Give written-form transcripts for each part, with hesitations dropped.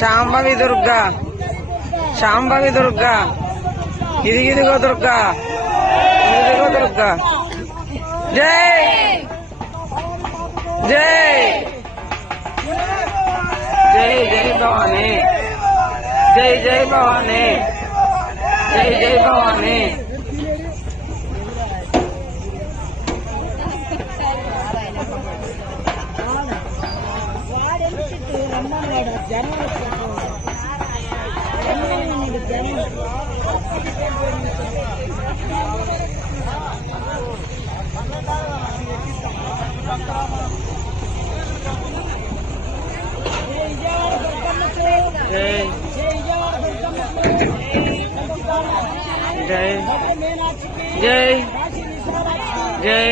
శాంభవి దుర్గా, శాంభవి దుర్గా, ఇదిగిదిగో దుర్గా, ఇదిగో దుర్గా. జై జై జై జై భవానీ, జై జై భవానీ, జై జై భవానీ. జై జై జై జై జై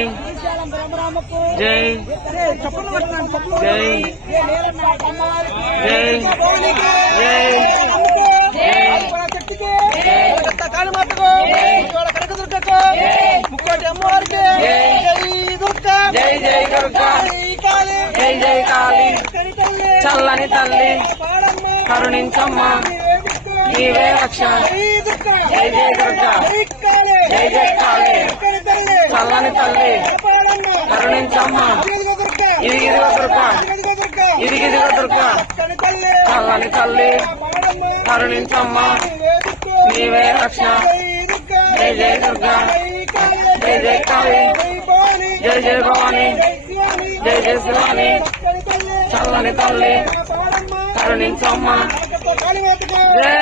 కాళమాతకు, కనకదుర్గకు, ముక్కోటి అమ్మవారికి జై జై దుర్గా, జై జై కాళీ, చల్లని తల్లి కరుణించమ్మా, నీవే రక్ష. జై జై దుర్గా, జై జై కాళీ, చల్లని తల్లి కరుణించమ్మా, ఇదిగిదిగో దుర్గా, ఇదిగిదిగో దుర్గా, చల్లని తల్లి కరుణించమ్మా, నీవే రక్ష. జై జై దుర్గా, జై జై కాళీ, జై జై భవానీ, జై జై శివాని, చల్లని తల్లి కరుణించమ్మా. జై